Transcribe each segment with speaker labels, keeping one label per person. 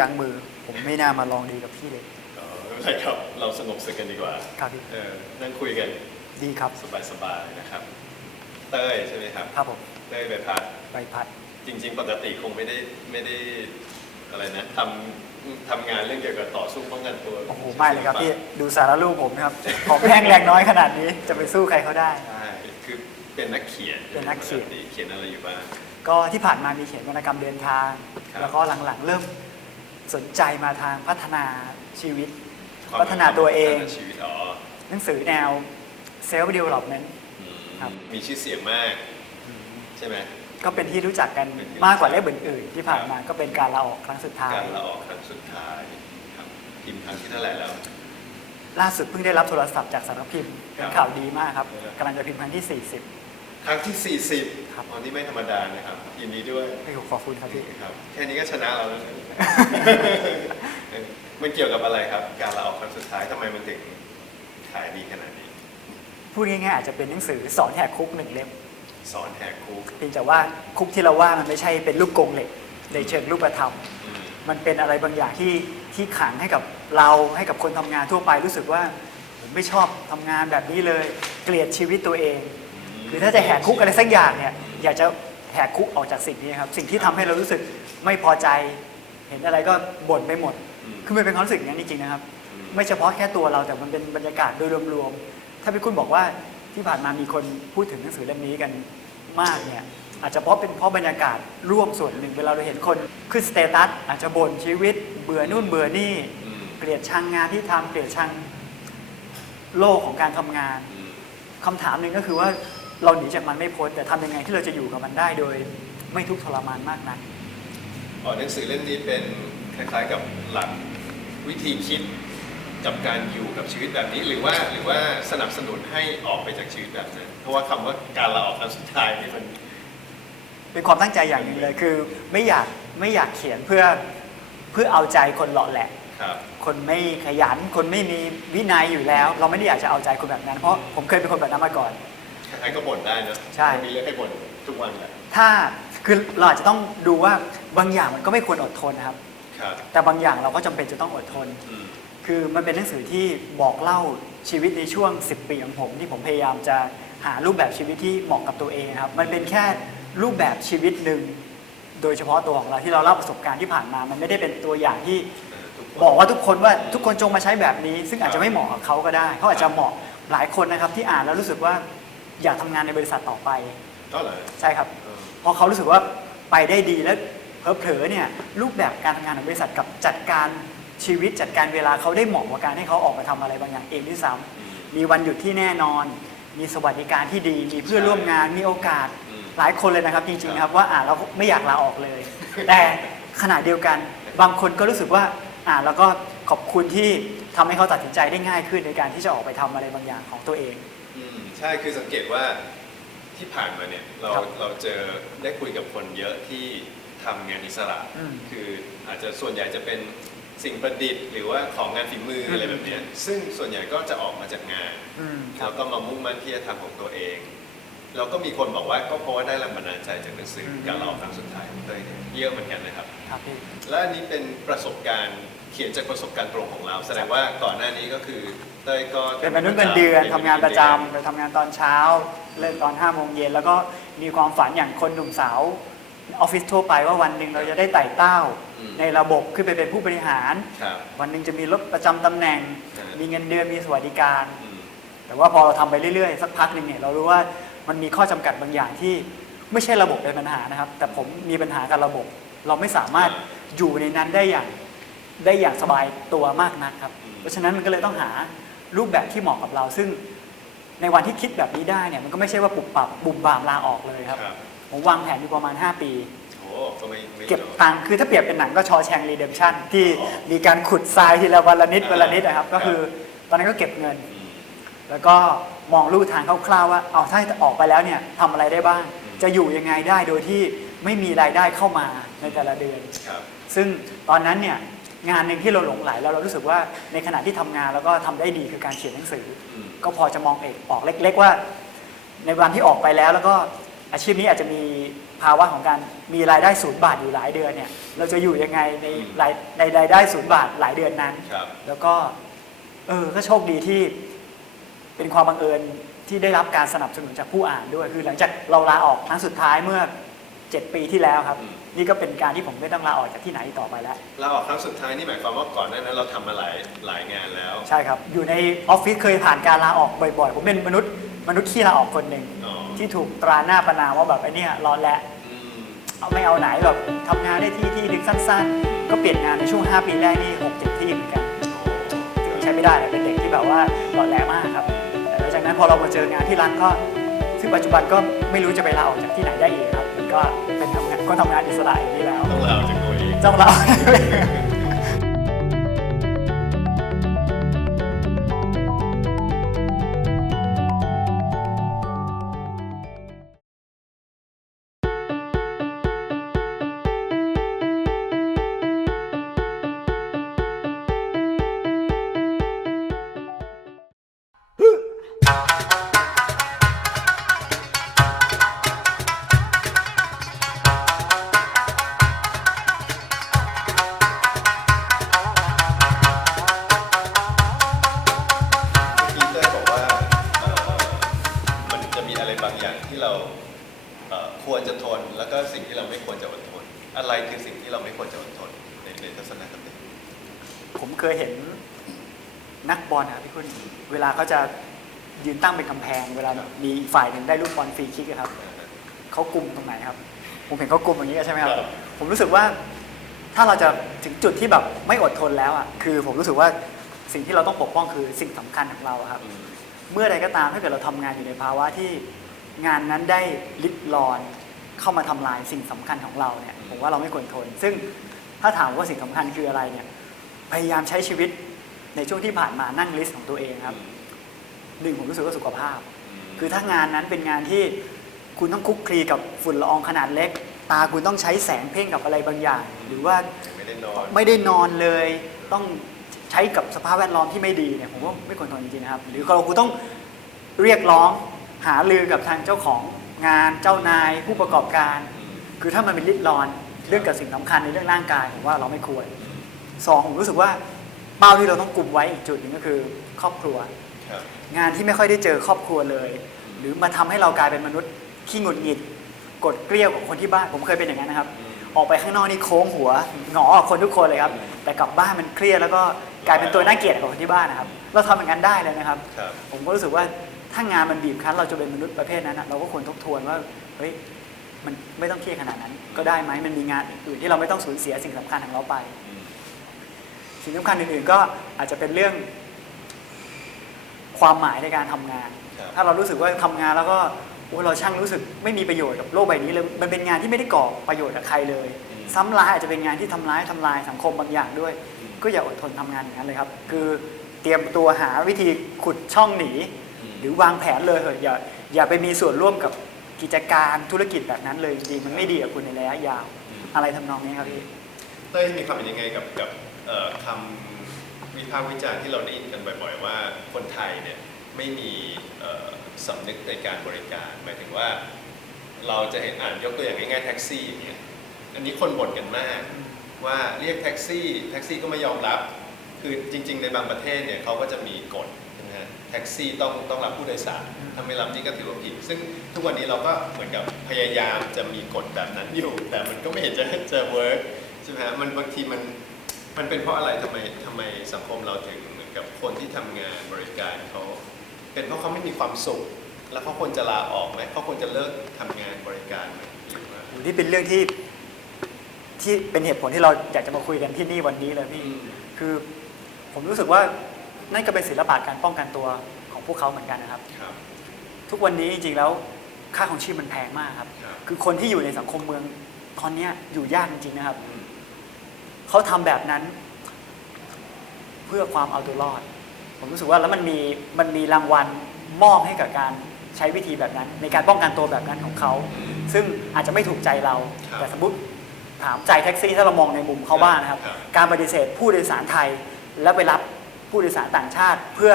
Speaker 1: ยั้
Speaker 2: งมือ ผมไม่น่ามาลองดีกับพี่เลย
Speaker 1: เออไม่เป็นไรครับ เราสงบศึกกันดีกว่า
Speaker 2: ครับพี่
Speaker 1: เออ นั่งคุยกัน
Speaker 2: ดีครับ
Speaker 1: สบายๆนะครับ เต้ยใช่ไหมครับ
Speaker 2: ครับผม
Speaker 1: เต้ยใบพัด
Speaker 2: ใบพัด
Speaker 1: จริง ๆ ปกติคงไม่ได้ไม่ได้อะไรนะทำทำงานเรื่องเกี่ยวกับต่อสู้ป้องกันตัว
Speaker 2: โอ้โหไม่เลยครับพี่ดูสารรูปผมนะครับ ของแห้งแรงน้อยขนาดนี้จะไปสู้ใครเขาได้
Speaker 1: ใช่คือเป็นนักเขียน
Speaker 2: เป็นนักเขียน
Speaker 1: ปติเขียนอะไรอยู่บ้าง
Speaker 2: ก็ที่ผ่านมามีเขียนวรรณกรรมเดินทาง
Speaker 1: ครับ
Speaker 2: แล้วก็หลังๆ เริ่ม สนใจมาทางพัฒนาชีวิต
Speaker 1: ควม
Speaker 2: พัฒนาตัวเอง
Speaker 1: พัฒนาชีวิตอ๋อ
Speaker 2: หนังสือแนว self development
Speaker 1: อืม
Speaker 2: ครับ
Speaker 1: มีชื่อเสียงมาก ใช่ไหม
Speaker 2: ก็เป็นที่รู้จักกัน
Speaker 1: เป็นที่
Speaker 2: มากกว่าเล่มอื่นๆที่ผ่านมา
Speaker 1: ครับ
Speaker 2: ก็เป็นการลาออกครั้งสุดท้าย
Speaker 1: การลาออกครั้งสุดท้ายครับพิมพ์ครั้งที่เท่าไหร่แล้ว
Speaker 2: ล่าสุดเพิ่งได้รับโทรศัพท์จากสำนักพิมพ์เป็
Speaker 1: ครั
Speaker 2: น
Speaker 1: บ
Speaker 2: ข่าวดีมากครับ
Speaker 1: เออ
Speaker 2: กำลังจะพิมพ์ครั้งที่
Speaker 1: ครั้งที่ 40
Speaker 2: ครับ
Speaker 1: อันนี้ไม่ธรรมดานะครับยินดีด้วย
Speaker 2: 40ให้ขอบคุณครับพี่
Speaker 1: ครับแค่นี้ก็ชนะเราแล้วนะ เออมันเกี่ยวกับอะไรครับ การลาออกครั้งสุดท้ายทำไมมันถึงขายดีขนาดนี้
Speaker 2: พูดง่ายๆอาจจะเป็นหนังสือสอนแหกคุกหนึ่งเล่ม
Speaker 1: สอนแหกคุก
Speaker 2: เพียงแต่ว่าคุกที่เราว่ามันไม่ใช่เป็นลูกกรงเหล็กในเชิงรูปธรรม
Speaker 1: อืม
Speaker 2: มันเป็นอะไรบางอย่างที่ที่ขังให้กับเราให้กับคนทำงานทั่วไปรู้สึกว่าผมไม่ชอบทำงานแบบนี้เลย เกลียดชีวิตตัวเอง หรือถ้าจะแหกคุกอะไรสักอย่างเนี่ยอยากจะแหกคุกออกจากสิ่งนี้ครับสิ่งที่ทำให้เรารู้สึกไม่พอใจ เห็นอะไรก็บ่นไปหมด
Speaker 1: อืม
Speaker 2: คือมันเป็นความรู้สึกอย่างนั้นจริงๆนะครับ
Speaker 1: อืม
Speaker 2: ไม่เฉพาะแค่ตัวเราแต่มันเป็นบรรยากาศโดยรวมๆถ้าพี่คุณบอกว่าที่ผ่านมามีคนพูดถึงหนังสือเล่มนี้กันมากเนี่ยอาจจะเพราะเป็นเพราะบรรยากาศร่วมส่วนหนึ่งเวลาเราเห็นคนขึ้นสเตตัสอาจจะบ่นชีวิต เบื่อนู่นเบื่อนี่
Speaker 1: อืม
Speaker 2: เกลียดชังงานที่ทำเกลียดชังโลกของการทำงาน
Speaker 1: อืม
Speaker 2: คำถามหนึ่งก็คือว่า เราหนีจากมันไม่พ้นแต่ทำยังไงที่เราจะอยู่กับมันได้โดยไม่ทุกข์ทรมานมากนัก
Speaker 1: อ๋อหนังสือเล่มนี้เป็นคล้ายๆกับหลักวิธีคิดกับการอยู่กับชีวิตแบบนี้ หรือว่าหรือว่าสนับสนุนให้ออกไปจากชีวิตแบบนั้นเพราะว่าคำว่าการลาออกครั้งสุดท้ายนี่มัน
Speaker 2: เป็นความตั้งใจอย่างหนึ่งเลยคือไม่อยากไม่อยากเขียนเพื่อเพื่อเอาใจคนหล่อแหละ
Speaker 1: ครับ
Speaker 2: คนไม่ขยันคนไม่มีวินัยอยู่แล้ว เราไม่ได้อยากจะเอาใจคนแบบนั้น เพราะผมเคยเป็นคนแบบนั้นมาก่อน
Speaker 1: ใครๆก็บ่นได้เนอะ
Speaker 2: ใช่
Speaker 1: มีเรื่องให้บ่นทุกวันแหละ
Speaker 2: ถ้าคือเราอาจจะต้องดูว่าบางอย่างมันก็ไม่ควรอดทนนะครับ
Speaker 1: ครับ
Speaker 2: แต่บางอย่างเราก็จำเป็นจะต้องอดทน
Speaker 1: อืม
Speaker 2: คือมันเป็นหนังสือที่บอกเล่าชีวิตในช่วง 10 ปีของผม ที่ผมพยายามจะหารูปแบบชีวิตที่เหมาะกับตัวเองครับมันเป็นแค่รูปแบบชีวิตหนึ่งโดยเฉพาะตัวของเราที่เราเล่าประสบการณ์ที่ผ่านมา มันไม่ได้เป็นตัวอย่างที่
Speaker 1: เออทุกคน
Speaker 2: บอกว่าทุกคนว่าทุกคนจงมาใช้แบบนี้ ซึ่งอาจจะไม่เหมาะกับเขาก็ได้เขาอาจจะเหมาะหลายคนนะครับที่อ่านแล้วรู้สึกว่า อยากทำงานในบริษัทต่อไป
Speaker 1: ก็เหรอ
Speaker 2: ใช่ครับ
Speaker 1: เออ
Speaker 2: เพราะเขารู้สึกว่าไปได้ดีแล้วเผลอๆเนี่ยรูปแบบการทำงานของบริษัทกับจัดการชีวิตจัดการเวลาเขาได้เหมาะกับการให้เขาออกมาทำอะไรบางอย่างเองด้วยซ้ำ
Speaker 1: อืม
Speaker 2: มีวันหยุดที่แน่นอน มีสวัสดิการที่ดี มีเพื่อนร่วมงาน มีโอกาส
Speaker 1: อืม
Speaker 2: หลายคนเลยนะครับจริงๆ
Speaker 1: ค
Speaker 2: นะครับรับว่าอ่านแล้วไม่อยากลาออกเลย แต่ขณะเดียวกัน บางคนก็รู้สึกว่าอ่านแล้วก็ขอบคุณที่ทำให้เขาตัดสินใจได้ง่ายขึ้นในการที่จะออกไปทำอะไรบางอย่างของตัวเอง
Speaker 1: อืม ใช่คือสังเกตว่าที่ผ่านมาเนี่ยเรา
Speaker 2: ครับ
Speaker 1: เราเจอได้คุยกับคนเยอะที่ทำงานอิสระ
Speaker 2: อืม
Speaker 1: คืออาจจะส่วนใหญ่จะเป็นสิ่งประดิษฐ์ หรือว่าของงานฝีมือ
Speaker 2: อืม
Speaker 1: อะไรแบบเนี้ยซึ่งส่วนใหญ่ก็จะออกมาจากงาน
Speaker 2: อืมครั
Speaker 1: แล้
Speaker 2: บ
Speaker 1: วก็มามุ่งมั่นที่จะทำของตัวเอง แล้วก็มีคนบอกว่าก็เพราะว่าได้แรงบันดาลใจจากหนังสือ
Speaker 2: อืม
Speaker 1: การเล่าครั้งสุดท้ายของเต้ยเนี่ยเยอะเหมือนกันนะครับ
Speaker 2: ครับพี่
Speaker 1: และอันนี้เป็นประสบการณ์เขียนจากประสบการณ์ตรงของเรา แสดงว่าก่อนหน้านี้ก็คือเต้ยก็
Speaker 2: เป็นมนุษย์เงินเดือน
Speaker 1: ป็
Speaker 2: ทำงานประจำ
Speaker 1: เดือน
Speaker 2: ไปทำงานตอนเช้า เลิกตอน5้าโมงเย็นแล้วก็มีความฝันอย่างคนหนุ่มสาวออฟฟิศทั่วไปว่าวันหนึ่งเราจะได้ไต่เต้า
Speaker 1: อืม
Speaker 2: ในระบบขึ้นไปเป็นผู้บริหาร
Speaker 1: ครับ
Speaker 2: วันหนึ่งจะมีรถประจำตำแหน่ง
Speaker 1: ครับ
Speaker 2: มีเงินเดือนมีสวัสดิการ
Speaker 1: อืม
Speaker 2: แต่ว่าพอเราทำไปเรื่อยๆ สักพักหนึ่งเนี่ยเรารู้ว่า มันมีข้อจำกัดบางอย่างที่ไม่ใช่ระบบเป็นปัญหานะครับ แต่ผมมีปัญหากับระบบ เราไม่สามารถอยู่ในนั้นได้อย่างได้อย่างสบายตัวมากนักครับ เพราะฉะนั้นมันก็เลยต้องหารูปแบบที่เหมาะกับเรา ซึ่งในวันที่คิดแบบนี้ได้เนี่ยมันก็ไม่ใช่ว่าปุบปับบุ่มบามลาออกเลยครับ
Speaker 1: ครับ
Speaker 2: ผมวางแผนอยู่ประมาณ 5 ปี
Speaker 1: โอ้ก็ไม่ไม่
Speaker 2: เก็บ
Speaker 1: จบ
Speaker 2: ตังค์คือถ้าเปรียบเป็นหนังก็ชอแชงรีเดมชั่นที่
Speaker 1: อ๋อ
Speaker 2: มีการขุดทรายทีละวันละนิด
Speaker 1: อ่า
Speaker 2: วันละนิดนะครับ ก็
Speaker 1: ครับ
Speaker 2: คือตอนนั้นก็เก็บเงิน
Speaker 1: อืม
Speaker 2: แล้วก็มองลู่ทางคร่าวๆว่าเอาถ้าออกไปแล้วเนี่ยทำอะไรได้บ้าง
Speaker 1: อืม
Speaker 2: จะอยู่ยังไงได้โดยที่ไม่มีรายได้เข้ามาในแต่ละเดือน
Speaker 1: ครับ
Speaker 2: ซึ่งตอนนั้นเนี่ยงานหนึ่งที่เราหลงไหลแล้วเรารู้สึกว่าในขณะที่ทำงานแล้วก็ทำได้ดีคือการเขียนหนังสือ
Speaker 1: อืม
Speaker 2: ก็พอจะมองเอกออกเล็ก ๆ ว่า ในวันที่ออกไปแล้วแล้วก็อาชีพนี้อาจจะมีภาวะของการมีรายได้ศูนย์บาทอยู่หลายเดือนเนี่ยเราจะอยู่ยังไงในรายในรายได้ศูนย์บาทหลายเดือนนั้น
Speaker 1: ครับ
Speaker 2: แล้วก็เออก็โชคดีที่ เป็นความบังเอิญที่ได้รับการสนับสนุนจากผู้อ่านด้วย คือหลังจากเราลาออกครั้งสุดท้ายเมื่อ 7 ปีที่แล้วครับ
Speaker 1: อืม
Speaker 2: นี่ก็เป็นการที่ผมไม่ต้องลาออกจากที่ไหนอีกต่อไปแล้ว
Speaker 1: เราออกครั้งสุดท้ายนี่หมายความว่าก่อนหน้านั้นเราทำมาหลายหลายงานแล้ว
Speaker 2: ใช่ครับ อยู่ในออฟฟิศเคยผ่านการลาออกบ่อยๆ ผมเป็นมนุษย์มนุษย์ขี้ลาออกคนหนึ่ง
Speaker 1: อ๋อ
Speaker 2: ที่ถูกตราหน้าประนามว่าแบบไอ้เนี่ยร้อนแหละ
Speaker 1: อืม
Speaker 2: เอาไม่เอาไหนแบบทำงานได้ที่ที่หนึงสั้นๆ ก็เปลี่ยนงานในช่วง 5 ปีแรกนี่หกเจ็ดที่เหมือนกันซึ่งใช้ไม่ได้เลยเป็นเด็กที่แบบว่าหล่อแหลมากครับแต่หลังจาก นั้นพอเรามาเจองานที่รัฐก็ซึ่งปัจจุบันก็ไม่รู้จะไปลาออกจากที่ไหนได้อีกครับมันก็เป็นทำงานก็ทำงานอิสระอย่างนี้แล้ว
Speaker 1: ต้องลาออกจากตัวเอง
Speaker 2: ต้องลาออก
Speaker 1: เวลาเขา
Speaker 2: จะยืนตั้งเป็นกำแพง เวลามีอีกฝ่ายหนึ่งได้ลูกบอลฟรีคิกอะครับเขากลุ่มตรงไหนครับ ผมเห็นเขากลุ่มอย่างนี้ใช่ไหมครับ
Speaker 1: ครับ
Speaker 2: ผมรู้สึกว่าถ้าเราจะถึงจุดที่แบบไม่อดทนแล้วอะคือผมรู้สึกว่าสิ่งที่เราต้องปกป้องคือสิ่งสำคัญของเราอะครับ
Speaker 1: อืม
Speaker 2: เมื่อใดก็ตามถ้าเกิดเราทำงานอยู่ในภาวะที่งานนั้นได้ลิดรอน เข้ามาทำลายสิ่งสำคัญของเราเนี่ยผมว่าเราไม่ควรทน ซึ่งถ้าถามว่าสิ่งสำคัญคืออะไรเนี่ยพยายามใช้ชีวิต ในช่วงที่ผ่านมานั่งลิสต์ของตัวเองครับหนึ่งผมรู้สึกว่าสุขภาพ คือถ้างานนั้นเป็นงานที่คุณต้องคุกคลีกับฝุ่นละอองขนาดเล็ก ตาคุณต้องใช้แสงเพ่งกับอะไรบางอย่าง หรือว่า
Speaker 1: ไม่ได้นอน
Speaker 2: ไม่ได้นอนเลย ต้องใช้กับสภาพแวดล้อมที่ไม่ดีเนี่ยผมว่าไม่ควรทนจริงๆนะครับ หรือเราคุณต้องเรียกร้องหาลือกับทางเจ้าของงานเจ้านายผู้ประกอบการ คือถ้ามันเป็นลิดรอนเรื่องกับสิ่งสำคัญในเรื่องร่างกายผมว่าเราไม่ควรสองผมรู้สึกว่า เป้าที่เราต้องกลุ่มไว้อีกจุดหนึ่งก็คือ ครอบครัว
Speaker 1: ครับ
Speaker 2: งานที่ไม่ค่อยได้เจอครอบครัวเลย หรือมาทำให้เรากลายเป็นมนุษย์ขี้หงุดหงิดกดเกลี้ยวกับคนที่บ้านผมเคยเป็นอย่างนั้นนะครับ
Speaker 1: อืม
Speaker 2: ออกไปข้างนอกนี่โค้งหัวหงอกับคนทุกคนเลยครับ แต่กลับบ้านมันเครียดแล้วก็กลายเป็นตัวน่าเกลียดของคนที่บ้านนะครับ เราทำอย่างนั้นได้เลยนะครับ
Speaker 1: ครับ
Speaker 2: ผมก็รู้สึกว่าถ้างานมันบีบคั้นเราจะเป็นมนุษย์ประเภทนั้นอะเราก็ควรทบทวนว่าเฮ้ยมันไม่ต้องเครียดขนาดนั้น ก็ได้ไหมมันมีงานอื่นที่เราไม่ต้องสูญเสียสิ่งสำคัญของเราไป
Speaker 1: อืม
Speaker 2: สิ่งสำคัญอื่นๆก็อาจจะเป็นเรื่องความหมายในการทำงาน
Speaker 1: ครับ
Speaker 2: ถ้าเรารู้สึกว่าทำงานแล้วก็โอ้เราช่างรู้สึกไม่มีประโยชน์กับโลกใบนี้เลยมันเป็นงานที่ไม่ได้ก่อประโยชน์กับใครเลย ซ้ำร้ายอาจจะเป็นงานที่ทำร้ายทำลายสังคมบางอย่างด้วย ก็อย่าอดทนทำงานอย่างนั้นเลยครับ คือเตรียมตัวหาวิธีขุดช่องหนี หรือวางแผนเลยเถอะอย่าอย่าไปมีส่วนร่วมกับกิจการธุรกิจแบบนั้นเลยจริงๆมันไม่ดีกับคุณในระยะยาว อะไรทำนองนี้ครับพี่
Speaker 1: เต้ยมีความเห็นยังไงกับกับเอ่อ คำวิพากษ์วิจารณ์ที่เราได้ยินกันบ่อย ๆ ว่าคนไทยเนี่ยไม่มีสำนึกในการบริการหมายถึงว่า เราจะเห็นอ่านยกตัวอย่างง่ายๆแท็กซี่อย่างเงี้ยอันนี้คนบ่นกันมาก ว่าเรียกแท็กซี่ แท็กซี่ก็ไม่ยอมรับ คือจริง ๆ ในบางประเทศเนี่ยเขาก็จะมีกฎนะฮะแท็กซี่ต้องต้องรับผู้โดยสารถ้าไม่รับนี่ก็ถือว่าผิด ซึ่งทุกวันนี้เราก็เหมือนกับพยายามจะมีกฎแบบนั้นอยู่ แต่มันก็ไม่เห็นจะจะเวิร์กใช่ไหมฮะมันบางทีมัน มันเป็นเพราะอะไรทำไมทำไมสังคมเราถึงเหมือนกับคนที่ทำงานบริการเขาเป็นเพราะเขาไม่มีความสุข แล้วเขาควรจะลาออกไหมเขาควรจะเลิกทำงานบริการไหมหรือว่า
Speaker 2: โหนี่เป็นเรื่องที่ที่เป็นเหตุผลที่เราอยากจะมาคุยกันที่นี่วันนี้เลยพี่ คือผมรู้สึกว่านั่นก็เป็นศิลปะการป้องกันตัวของพวกเขาเหมือนกันนะครับ
Speaker 1: ครับ
Speaker 2: ทุกวันนี้จริงๆแล้วค่าของชีพมันแพงมากครับ
Speaker 1: ครับ
Speaker 2: คือคนที่อยู่ในสังคมเมืองตอนเนี้ยอยู่ยากจริงๆนะครับ
Speaker 1: อืม
Speaker 2: เขาทำแบบนั้น เพื่อความเอาตัวรอด ผมรู้สึกว่าแล้วมันมีมันมีรางวัลมอบให้กับการใช้วิธีแบบนั้น ในการป้องกันตัวแบบนั้นของเขา ซึ่งอาจจะไม่ถูกใจเรา
Speaker 1: ครับ
Speaker 2: แต่สมมติถามใจแท็กซี่ถ้าเรามองในมุมเขาบ้างนะครับ
Speaker 1: ครับ
Speaker 2: การปฏิเสธผู้โดยสารไทย แล้วไปรับผู้โดยสารต่างชาติเพื่อ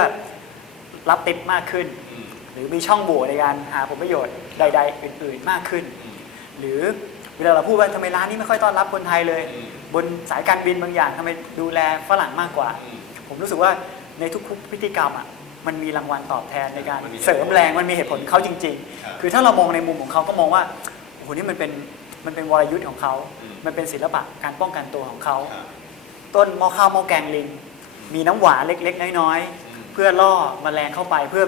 Speaker 2: รับติปมากขึ้น
Speaker 1: อืม
Speaker 2: หรือมีช่องโหว่ในการหาผลประโยชน์ใด ๆ อื่น ๆ มากขึ้น
Speaker 1: อืม
Speaker 2: หรือ เวลาเราพูดว่าทำไมร้านนี้ไม่ค่อยต้อนรับคนไทยเลย
Speaker 1: อืม
Speaker 2: บนสายการบินบางอย่างทำไมดูแลฝรั่งมากกว่า
Speaker 1: อืม
Speaker 2: ผมรู้สึกว่าในทุกๆพฤติกรรมอะมันมีรางวัลตอบแทนในการ
Speaker 1: มันมี
Speaker 2: เสริมแรงมันมีเหตุผลเขาจริง
Speaker 1: ครับ
Speaker 2: ๆ คือถ้าเรามองในมุมของเขาก็มองว่าโอ้โหนี่มันเป็นมันเป็นวรยุทธ์ของเขา
Speaker 1: อืม
Speaker 2: มันเป็นศิลปะการป้องกันตัวของเขา
Speaker 1: ครับ
Speaker 2: ต้นหม้อข้าวหม้อแกงลิง มีน้ำหวานเล็ก ๆ น้อย
Speaker 1: อืม
Speaker 2: ๆ เพื่อล่อแมลงเข้าไปเพื่อ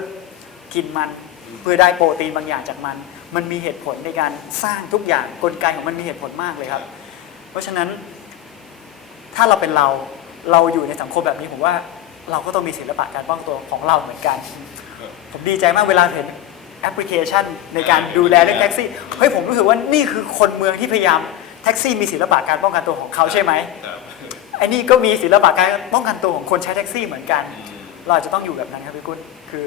Speaker 2: กินมัน
Speaker 1: อืม
Speaker 2: เพื่อได้โปรตีนบางอย่างจากมัน มันมีเหตุผลในการสร้างทุกอย่างกลไกของมันมีเหตุผลมากเลยครับ เพราะฉะนั้นถ้าเราเป็นเราเราอยู่ในสังคมแบบนี้ผมว่า เราก็ต้องมีศิลปะการป้องตัวของเราเหมือนกัน ผมดีใจมากเวลาเห็นแอปพลิเคชันในการดูแลเรื่องแท็กซี่ เฮ้ยผมรู้สึกว่านี่คือคนเมืองที่พยายามแท็กซี่มีศิลปะการป้องกันตัวของเขาใช่ไหม
Speaker 1: ครับ
Speaker 2: ไอ้นี่ก็มีศิลปะการป้องกันตัวของคนใช้แท็กซี่เหมือนกัน เราอาจจะต้องอยู่แบบนั้นครับพี่กุ้นคือ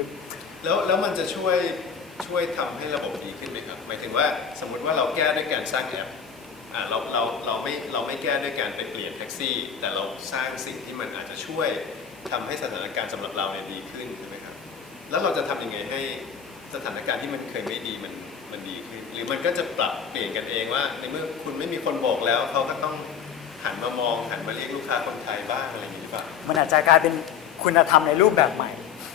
Speaker 1: แล้วแล้วมันจะช่วยช่วยทำให้ระบบดีขึ้นไหมครับหมายถึงว่าสมมุติว่าเราแก้ด้วยการสร้างแอปอ่าเราเราเราไม่เราไม่แก้ด้วยการไปเปลี่ยนแท็กซี่ แต่เราสร้างสิ่งที่มันอาจจะช่วยทำให้สถานการณ์สำหรับเราเนี่ยดีขึ้นใช่ไหมครับแล้วเราจะทำยังไงให้สถานการณ์ที่มันเคยไม่ดีมันมันดีขึ้น หรือมันก็จะปรับเปลี่ยนกันเองว่าในเมื่อคุณไม่มีคนโบอกแล้วเขาก็ต้องหันมามองหันมาเรียกลูกค้าคนไทยบ้างอะไรอย่างนี้หรือเปล่า
Speaker 2: มันอาจจะกลายเป็นคุณธรรมในรูปแบบใหม่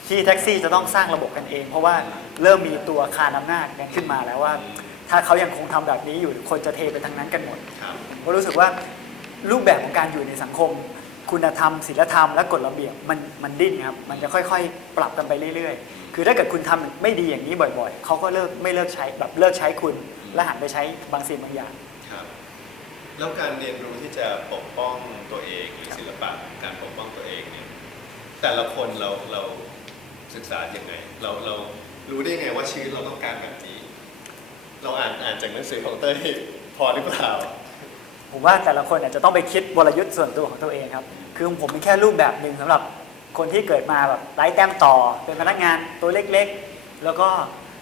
Speaker 2: ที่แท็กซี่จะต้องสร้างระบบกันเอง เพราะว่าเริ่มมีตัวคานอำนาจกันขึ้นมาแล้วว่า ถ้าเขายังคงทำแบบนี้อยู่คนจะเทไปทางนั้นกันหมด
Speaker 1: ครับ
Speaker 2: ผมก็รู้สึกว่ารูปแบบของการอยู่ในสังคม คุณธรรมศีลธรรมและกฎระเบียบมันมันดิ้นครับมันจะค่อยๆ ปรับกันไปเรื่อยๆ คือถ้าเกิดคุณทำไม่ดีอย่างนี้บ่อยๆเขาก็เลิกไม่เลิกใช้แบบเลิกใช้คุณ และหันไปใช้บางสิ่งบางอย่าง
Speaker 1: ครับแล้วการเรียนรู้ที่จะปกป้องตัวเองหรือศิลปะการปกป้องตัวเองเนี่ยแต่ละคนเราเรา ศึกษาอย่างไง เราเรารู้ได้ไงว่าชีวิตเราต้องการแบบนี้ เราอ่านอ่านจากหนังสือของเต้ยพอหรือเปล่า
Speaker 2: ผมว่าแต่ละคนอาจจะต้องไปคิดวรยุทธ์ส่วนตัวของตัวเองครับ คือผมเป็นแค่รูปแบบหนึ่งสำหรับคนที่เกิดมาแบบไร้แต้มต่อ เป็นพนักงานตัวเล็กๆ แล้วก็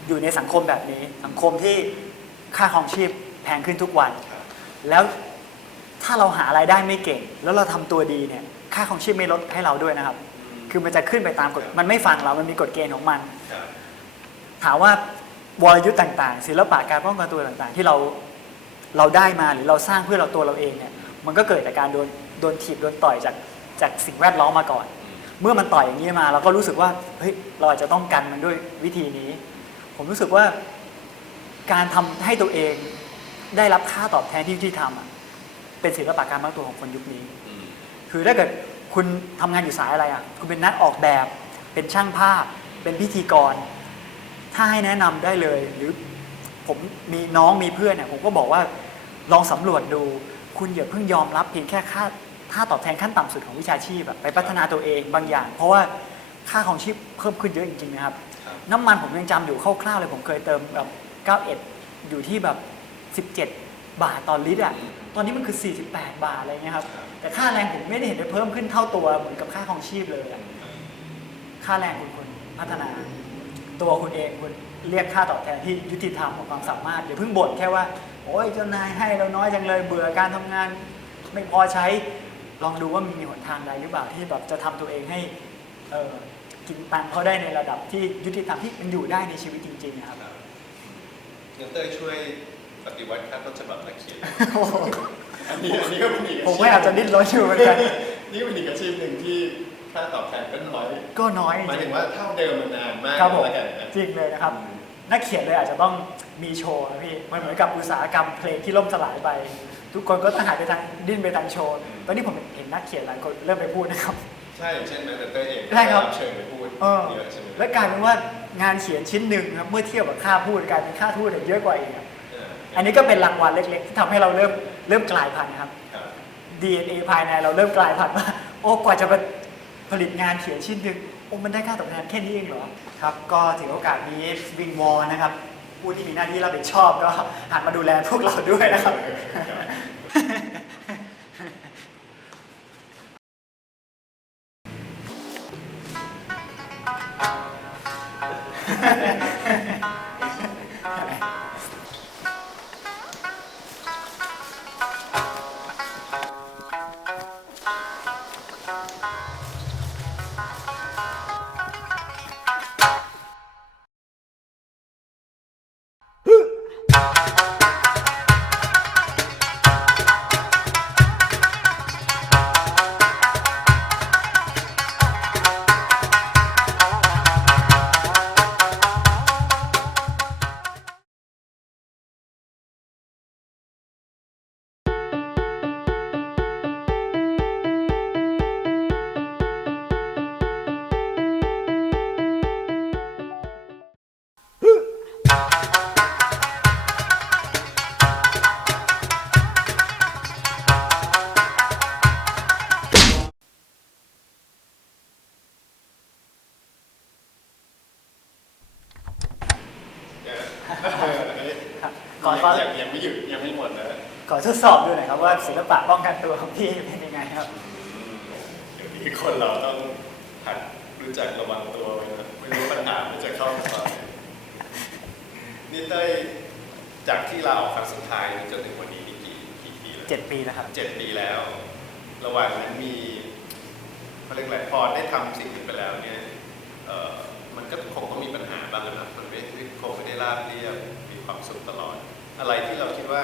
Speaker 2: อยู่ในสังคมแบบนี้ สังคมที่ค่าของชีพแพงขึ้นทุกวัน
Speaker 1: ครับ
Speaker 2: แล้วถ้าเราหารายได้ไม่เก่ง แล้วเราทำตัวดีเนี่ย ค่าของชีพไม่ลดให้เราด้วยนะครับ คือมันจะขึ้นไปตามกฎมันไม่ฟังเรา มันมีกฎเกณฑ์ของมัน
Speaker 1: ครับ
Speaker 2: ถามว่าวรยุทธ์ต่างๆ ศิลปะการป้องกันตัวต่างๆ ที่เราเราได้มาหรือเราสร้างเพื่อเราตัวเราเองเนี่ย มันก็เกิดจากการโดนโดนถีบโดนต่อยจากจากสิ่งแวดล้อมมาก่อน เมื่อมันต่อยอย่างนี้มาเราก็รู้สึกว่าเฮ้ยเราอาจจะต้องกันมันด้วยวิธีนี้ ผมรู้สึกว่าการทำให้ตัวเองได้รับค่าตอบแทนที่ที่ทำอะเป็นศิลปะการป้องกันตัวของคนยุคนี้
Speaker 1: อืม
Speaker 2: คือถ้าเกิด คุณทำงานอยู่สายอะไรอะ คุณเป็นนักออกแบบ เป็นช่างภาพ เป็นพิธีกร ถ้าให้แนะนำได้เลย หรือผมมีน้องมีเพื่อนเนี่ย ผมก็บอกว่าลองสำรวจดู คุณอย่าเพิ่งยอมรับเพียงแค่ค่าค่าตอบแทนขั้นต่ำสุดของวิชาชีพแบบไปพัฒนาตัวเองบางอย่าง เพราะว่าค่าของชีพเพิ่มขึ้นเยอะจริงๆนะครับ
Speaker 1: ครับ
Speaker 2: น้ำมันผมยังจำอยู่คร่าวๆเลย ผมเคยเติมแบบ91อยู่ที่แบบ 17 บาทต่อลิตรอะ ตอนนี้มันคือ 48 บาทอะไรเงี้ยครับ แต่ค่าแรงผมไม่ได้เห็นได้เพิ่มขึ้นเท่าตัวเหมือนกับค่าของชีพเลยอะค่าแรงคุณคุณพัฒนา ตัวคุณเองคุณเรียกค่าตอบแทนที่ยุติธรรมของความสามารถอย่าเพิ่งบ่นแค่ว่าโอ้ยเจ้านายให้เราน้อยจังเลยเบื่อการทำงาน ไม่พอใช้ลองดูว่ามีหนทางใดหรือเปล่าที่แบบจะทำตัวเองให้เออกินตังค์เขาได้ในระดับที่ยุติธรรมที่มันอยู่ได้ในชีวิตจริงๆนะครับ
Speaker 1: ครับงั้นเต้ยช่วยปฏิวัติค่าต้นฉบับนักเขียน อันนี้อันนี้ก็เป็นอีก
Speaker 2: ผมไม่อาจจะดิ้นรนอยู่เหมือนกัน
Speaker 1: นี่ก็เป็นอีกอาชีพหนึ่งที่ค่าตอบแทนก็น้อย
Speaker 2: ก็น้อย
Speaker 1: หมายถึงว่าเท่าเดิมมานานมาก
Speaker 2: ครับผม
Speaker 1: แล้วกันนะ
Speaker 2: จริงเลยนะครับ นักเขียนเลยอาจจะต้องมีโชว์นะพี่ มันเหมือนกับอุตสาหกรรมเพลงที่ล่มสลายไป ทุกคนก็ต้องหายไปทางดิ้นไปทางโชว์ ตอนนี้ผมเห็นนักเขียนหลายคนเริ่มไปพูดนะครับ
Speaker 1: ใช่อย่างเช่นแม้แต่เต้ยเอง
Speaker 2: ใช่ครับ
Speaker 1: เชิญไปพูด
Speaker 2: เออ
Speaker 1: เยอะใช่ไหม
Speaker 2: และกลายเป็นว่างานเขียนชิ้นหนึ่งครับเมื่อเทียบกับค่าพูดกลายเป็นค่าพูดเนี่ยเยอะกว่าอีกอะ
Speaker 1: เออ
Speaker 2: อันนี้ก็เป็นรางวัลเล็กๆ ที่ทำให้เราเริ่ม เริ่มกลายพันธุ์นะครับ
Speaker 1: ครับ
Speaker 2: DNA ภายในเราเริ่มกลายพันธุ์ว่าโอ้กว่าจะผลิตงานเขียนชิ้นหนึ่งโอ้มันได้ค่าตอบแทนแค่นี้เองเหรอครับ ก็ถือโอกาสนี้วิงวอนนะครับผู้ที่มีหน้าที่รับผิดชอบก็หันมาดูแลพวกเราด้วยนะครับ
Speaker 1: เออเอออันนี้
Speaker 2: ครับขอขอ
Speaker 1: ยังยังไม่หยุดยังไม่หมดนะ
Speaker 2: ขอทดสอบดูหน่อยครับว่าศิลปะป้องกันตัวของพี่เป็นยังไงครับ
Speaker 1: เดี๋ยวนี้คนเราต้องหัดรู้จักระวังตัวไว้นะไม่รู้ปัญหามันจะเข้ามาตอ นไหนนี่เต้ยจากที่ลาออกครั้งสุดท้ายจนถึงวันนี้นี่กี่กี่ปีแล้ว
Speaker 2: เจ็ดปีแล้วครับ
Speaker 1: เจ็ดปีแล้ว ระหว่างนั้นมีเขาเรียกอะไรพอได้ทำสิ่งนี้ไปแล้วเนี่ยเอ่อมันก็คงต้องมีปัญหาบ้างนะมันไม่คงไม่ได้ราบเรียบมีความสุขตลอด อะไรที่เราคิดว่า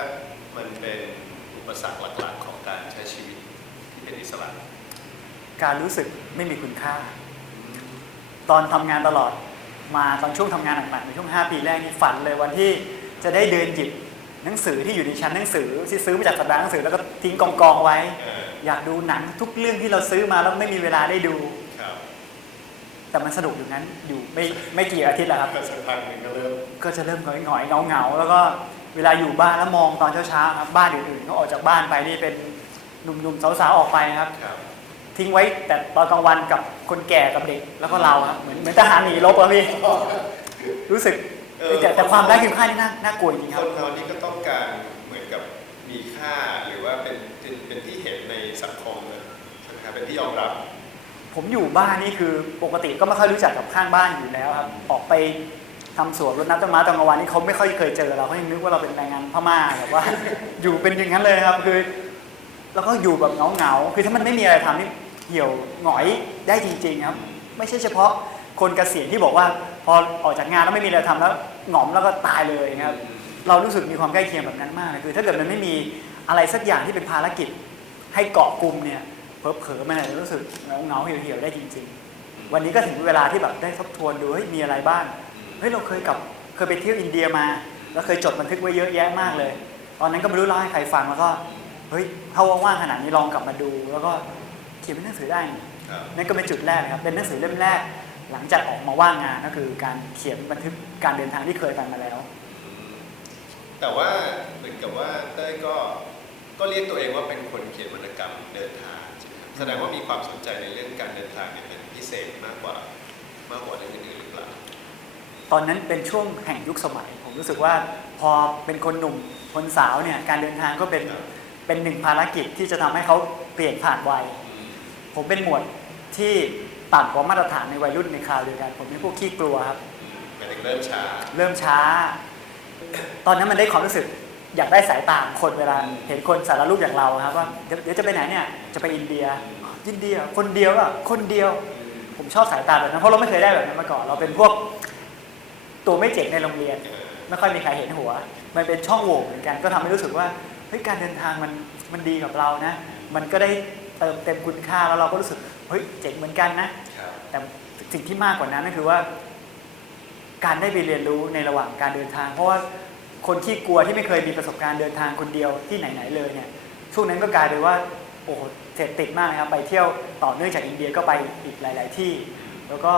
Speaker 1: มันเป็นอุปสรรคหลักๆของการใช้ชีวิตที่เป็นอิสระ
Speaker 2: การรู้สึกไม่มีคุณค่า ตอนทำงานตลอด มาตอนช่วงทำงานหนักๆในช่วง 5 ปีแรกนี่ฝันเลยวันที่จะได้เดินหยิบหนังสือที่อยู่ในชั้นหนังสือที่ซื้อมาจากสำนักหนังสือแล้วก็ทิ้งกองกองๆไว้
Speaker 1: เออ
Speaker 2: อยากดูหนังทุกเรื่องที่เราซื้อมาแล้วไม่มีเวลาได้ดู
Speaker 1: ครับ
Speaker 2: แต่มันสนุกอยู่นั้นอยู่ไม่ไม่กี่อาทิตย์แหละครับ
Speaker 1: ก็สักพักหนึ่งก็เริ่ม
Speaker 2: ก็จะเริ่มหงอยๆเงาๆแล้วก็เวลาอยู่บ้านแล้วมองตอนเช้าๆครับบ้านอื่นๆเขาออกจากบ้านไปนี่เป็นหนุ่มๆสาวๆออกไปครับ
Speaker 1: ครับ
Speaker 2: ทิ้งไว้แต่ตอนกลางวันกับคนแก่กับเด็กแล้วก็เราครับเหมือนเหมือนทหารหนีรบอะพี่รู้สึก
Speaker 1: เออ
Speaker 2: แต่แต่ความไร้คุณค่านี่น่าน่ากลัวจริงๆค
Speaker 1: ครับนเรานี่ก็ต้องการเหมือนกับมีค่าหรือว่าเป็นเป็นเป็นที่เห็นในสังคมนะใช่ไหมครับเป็นที่ยอมรับ
Speaker 2: ผมอยู่บ้านนี่คือปกติก็ไม่ค่อยรู้จักกับข้างบ้านอยู่แล้วครับออกไปทำสวนรดน้ำต้นไม้ตอนกลางวันนี่เขาไม่ค่อยเคยเจอเราเขายังนึกว่าเราเป็นแรงงานพม่าแบบว่า อยู่เป็นอย่างนั้นเลยครับ คือ แล้วก็อยู่แบบเหงาๆคือถ้ามันไม่มีอะไรทำนี่เหี่ยวหงอยได้จริงๆครับ ไม่ใช่เฉพาะคนเกษียณที่บอกว่า พอออกจากงานแล้วไม่มีอะไรทำแล้วหงอมแล้วก็ตายเลยนะครับ เรารู้สึกมีความใกล้เคียงแบบนั้นมากเลยคือ ถ้าเกิดมันไม่มีอะไรสักอย่างที่เป็นภารกิจ ให้เกาะกลุ่มเนี่ยเผลอๆมันอาจจะรู้สึกเหงาๆเหี่ยวๆได้จริง ๆ วันนี้ก็ถึงเวลาที่แบบได้ทบทวนดูเฮ้ยมีอะไรบ้างเฮ้ยเราเคยกับเคยไปเที่ยวอินเดียมา แล้วเคยจดบันทึกไว้เยอะแยะมากเลย ตอนนั้นก็ไม่รู้เล่าให้ใครฟังแล้วก็ เฮ้ยถ้าว่างๆขนาดนี้ลองกลับมาดู แล้วก็เขียนเป็นหนังสือได้นี่
Speaker 1: ครับ
Speaker 2: นั่นก็เป็นจุดแรกนะครับเป็นหนังสือเล่มแรก หลังจากออกมาว่างงานก็คือการเขียนบันทึกการเดินทางที่เคยไปมาแล้ว
Speaker 1: แต่ว่าเหมือนกับว่าเต้ยก็ก็เรียกตัวเองว่าเป็นคนเขียนวรรณกรรมเดินทางใช่ไหมครับแสดงว่ามีความสนใจในเรื่องการเดินทางเนี่ยเป็นพิเศษมากกว่ามากกว่าเรื่องอื่นๆหรือเปล่า
Speaker 2: ตอนนั้นเป็นช่วงแห่งยุคสมัย ผมรู้สึกว่าพอเป็นคนหนุ่มคนสาวเนี่ยการเดินทางก็เป็น
Speaker 1: ครับ
Speaker 2: เป็นหนึ่งภารกิจที่จะทำให้เขาเปลี่ยนผ่านวัย ผมเป็นหมวดที่ต่ำกว่ามาตรฐานในวัยรุ่นในคราวเดียวกัน ผมเป็นพวกขี้กลัวครับ
Speaker 1: หมายถึงเริ่มช้า
Speaker 2: เริ่มช้า ตอนนั้นมันได้ความรู้สึกอยากได้สายตาของคนเวลาเห็นคนสารรูปอย่างเราครับว่าเดี๋ยวเดี๋ยวจะไปไหนเนี่ยจะไปอินเดียอินเดีย คนเดียวอะคนเดียว ผมชอบสายตาแบบนั้นเพราะเราไม่เคยได้แบบนั้นมาก่อน เราเป็นพวกตัวไม่เจ๋งในโรงเรียน ไม่ค่อยมีใครเห็นหัว มันเป็นช่องโหว่เหมือนกัน ก็ทำให้รู้สึกว่า เฮ้ยการเดินทางมันมันดีกับเรานะ มันก็ได้เติมเต็มคุณค่าแล้วเราก็รู้สึกเฮ้ยเจ๋งเหมือนกันนะ
Speaker 1: ครับ
Speaker 2: แต่สิ่งที่มากกว่านั้นก็คือว่า การได้ไปเรียนรู้ในระหว่างการเดินทาง เพราะว่าคนที่กลัวที่ไม่เคยมีประสบการณ์เดินทางคนเดียวที่ไหนๆเลยเนี่ยช่วงนั้นก็กลายเป็นว่าโอ้โหเสพติดมากนะครับ ไปเที่ยวต่อเนื่องจากอินเดียก็ไปอีกหลาย ๆ ที่ แล้วก็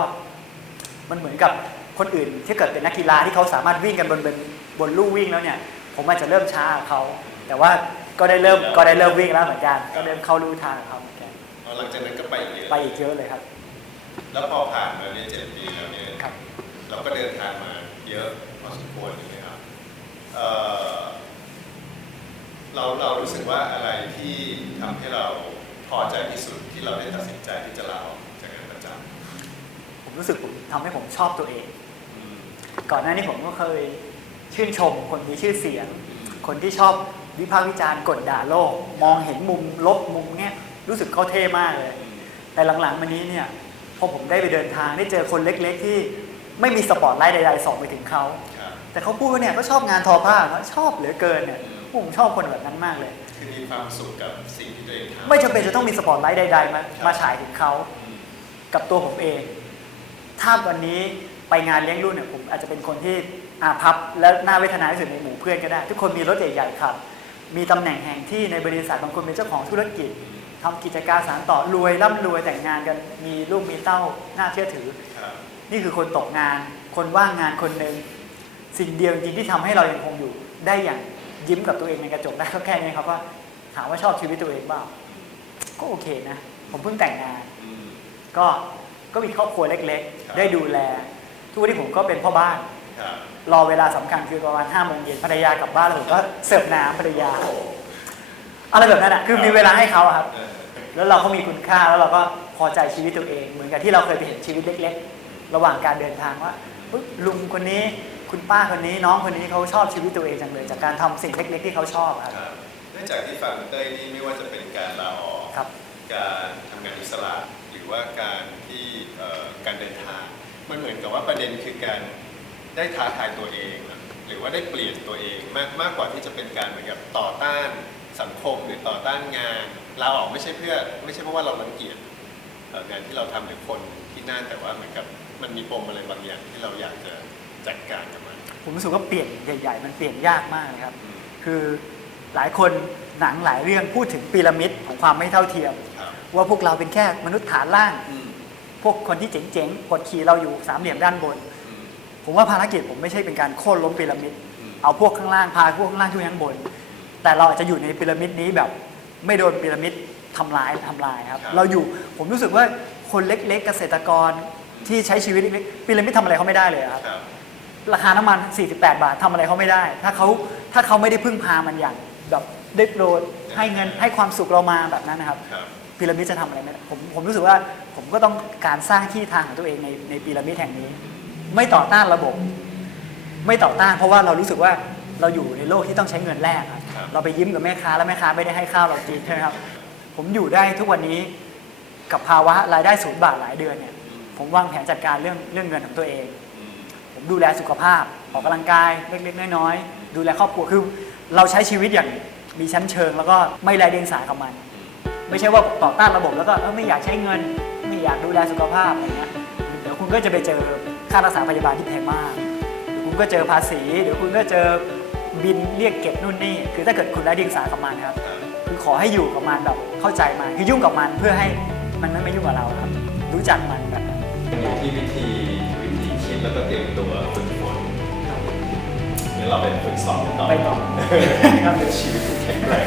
Speaker 2: มันเหมือนกับคนอื่นที่เกิดเป็นนักกีฬาที่เขาสามารถวิ่งกันบนบนบนลู่วิ่งแล้วเนี่ย ผมอาจจะเริ่มช้ากว่าเขา แต่ว่าก็ได้เริ่มก็ได้เริ่มวิ่งแล้วเหมือนกัน ก็เริ่มเข้าลู่ทางของเขาเหมือนกัน
Speaker 1: หลังจากนั้นก็ไปเยอะ
Speaker 2: ไปอีกเยอะเลยครับ
Speaker 1: แล้วพอผ่านมาเนี่ยเจ็ดปีแล้วเนี่ย
Speaker 2: ครับ
Speaker 1: เราก็เดินทางมาเยอะพอสมควรเลยครับเอ่อเราเรารู้สึกว่าอะไรที่ทำให้เราพอใจที่สุดที่เราได้ตัดสินใจที่จะลาออกจากงานประจ
Speaker 2: ผมรู้สึกผมทำให้ผมชอบตัวเองำ
Speaker 1: อืม
Speaker 2: ก่อนหน้านี้ผมก็เคยชื่นชมคนมีชื่อเสียง คนที่ชอบ วิพากษ์วิจารณ์กดด่าโลก มองเห็นมุมลบมุมเนี้ยรู้สึกเขาเท่มากเลย แต่หลังๆมานี้เนี่ยพอผมได้ไปเดินทางได้เจอคนเล็กๆที่ไม่มีสปอตไลท์ใดๆส่องไปถึงเขา
Speaker 1: ครับ
Speaker 2: แต่เขาพูดว่าเนี่ยก็ชอบงานทอผ้าเขาชอบเหลือเกินเนี่ยผมชอบคนแบบนั้นมากเลย
Speaker 1: คือมีความสุขกับสิ่งที่ตัวเองทำ
Speaker 2: ไม่จำเป็นจะต้องมีสปอตไลท์ใดๆมามาฉายถึงเขา
Speaker 1: อืม
Speaker 2: กับตัวผมเอง ถ้าวันนี้ไปงานเลี้ยงรุ่นเนี่ยผมอาจจะเป็นคนที่อาพับและน่าเวทนาที่สุดในหมู่เพื่อนก็ได้ ทุกคนมีรถใหญ่ๆขับ มีตำแหน่งแห่งที่ในบริษัทบางคนเป็นเจ้าของธุรกิจทำกิจการสารต่อรวยร่ำรวยแต่งงานกันมีลูกมีเต้าน่าเชื่อถือ
Speaker 1: ครับ
Speaker 2: นี่คือคนตกงาน คนว่างงานคนหนึ่งสิ่งเดียวจริงๆที่ทำให้เรายังคงอยู่ ได้อย่างยิ้มกับตัวเองในกระจกได้ก็แค่นี้ครับว่าถามว่าชอบชีวิตตัวเองเปล่าก็โอเคนะ ผมเพิ่งแต่งงาน
Speaker 1: อืม
Speaker 2: ก็ก็มีครอบครัวเล็ก
Speaker 1: ครับ
Speaker 2: ๆได้ดูแล ทุกวันนี้ผมก็เป็นพ่อบ้าน
Speaker 1: ค รับ
Speaker 2: รอเวลาสำคัญคือประมาณห้าโมงเย็นภรรยากลับบ้านแล้วผมก็เสิร์ฟน้ำภรรยาอะไรแบบนั้นอะคือมีเวลาให้เขาอะครับ
Speaker 1: เออ
Speaker 2: แล้วเราก็มีคุณค่าแล้วเราก็พอใจชีวิตตัวเอง เหมือนกับที่เราเคยไปเห็นชีวิตเล็ก ๆ ระหว่างการเดินทางว่าอุ๊ยลุงคนนี้คุณป้าคนนี้น้องคนนี้เขาชอบชีวิตตัวเองจังเลย จากการทำสิ่งเล็กๆที่เขาชอบครับ
Speaker 1: ครับเนื่องจากที่ฟังเต้ยนี่ไม่ว่าจะเป็นการลาออก
Speaker 2: ครับ
Speaker 1: การทำงานอิสระหรือว่าการที่เอ่อการเดินทางมันเหมือนกับว่าประเด็นคือการ ได้ท้าทายตัวเองอะหรือว่าได้เปลี่ยนตัวเองมากมากกว่าที่จะเป็นการเหมือนกับต่อต้านสังคมหรือต่อต้านงานลาออกไม่ใช่เพื่อไม่ใช่เพราะว่าเรารังเกียจเอ่องานที่เราทำหรือคนที่นั่นแต่ว่าเหมือนกับมันมีปมอะไรบางอย่างที่เราอยากจะจัดการกับมัน
Speaker 2: ผมรู้สึกว่าเปลี่ยนใหญ่ๆ มันเปลี่ยนยากมากเลยครับ
Speaker 1: อืม
Speaker 2: คือหลายคนหนังหลายเรื่องพูดถึงพีระมิดของความไม่เท่าเทียม
Speaker 1: ครับ
Speaker 2: ว่าพวกเราเป็นแค่มนุษย์ฐานล่าง
Speaker 1: อืม
Speaker 2: พวกคนที่เจ๋งๆกดขี่เราอยู่สามเหลี่ยมด้านบน
Speaker 1: อืม
Speaker 2: ผมว่าภารกิจผมไม่ใช่เป็นการโค่นล้มพีระมิด
Speaker 1: อืม
Speaker 2: เอาพวกข้างล่างพาพวกข้างล่างขึ้นไปข้างบน แต่เราอาจจะอยู่ในพีระมิดนี้แบบไม่โดนพีระมิดทำลายทำลายครับ
Speaker 1: ครับ
Speaker 2: เราอยู่ผมรู้สึกว่าคนเล็กๆ เกษตรกรที่ใช้ชีวิตเล็กๆพีระมิดทำอะไรเขาไม่ได้เลยครับ
Speaker 1: ครับ
Speaker 2: ราคาน้ำมัน 48 บาททำอะไรเขาไม่ได้ ถ้าเขาถ้าเขาไม่ได้พึ่งพามันอย่างแบบได้โปรดให้เงินให้ความสุขเรามาแบบนั้นนะครับ
Speaker 1: ครับ
Speaker 2: พีระมิดจะทำอะไรไม่ได้ผมผมรู้สึกว่าผมก็ต้องการสร้างที่ทางของตัวเองในในพีระมิดแห่งนี้ ไม่ต่อต้านระบบ ไม่ต่อต้าน เพราะว่าเรารู้สึกว่าเราอยู่ในโลกที่ต้องใช้เงินแลกครับ
Speaker 1: ครับ
Speaker 2: เราไปยิ้มกับแม่ค้าแล้วแม่ค้าไม่ได้ให้ข้าวเรากินใช่ไหมครับ ผมอยู่ได้ทุกวันนี้กับภาวะรายได้ศูนย์บาทหลายเดือนเนี่ย ผมวางแผนจัดการเรื่องเรื่องเงินของตัวเอง
Speaker 1: อืม
Speaker 2: ผมดูแลสุขภาพออกกำลังกายเล็กๆน้อยๆดูแลครอบครัวคือเราใช้ชีวิตอย่างมีชั้นเชิง แล้วก็ไม่ไร้เดียงสากับมัน ไม่ใช่ว่าต่อต้านระบบแล้วก็เออไม่อยากใช้เงิน ไม่อยากดูแลสุขภาพอะไรเงี้ยเดี๋ยวคุณก็จะไปเจอ ค่ารักษาพยาบาลที่แพงมาก คุณก็เจอภาษีเดี๋ยวคุณก็เจอบินเรียกเก็บนู่นนี่ คือถ้าเกิดคุณไร้เดียงสากับมันครับ
Speaker 1: คื
Speaker 2: อขอให้อยู่กับมันแบบเข้าใจมันคือยุ่งกับมันเพื่อให้มันไม่มายุ่งกับเราครับ รู้จักมันแบบ
Speaker 1: มีที่วิธีวิธีคิดแล้วก็เตรียมตัวฝึกฝดี๋ยวเราไปฝึกซ้อมกันต่อ
Speaker 2: ไปต่อ
Speaker 1: ครับชีวิตแข็งแรง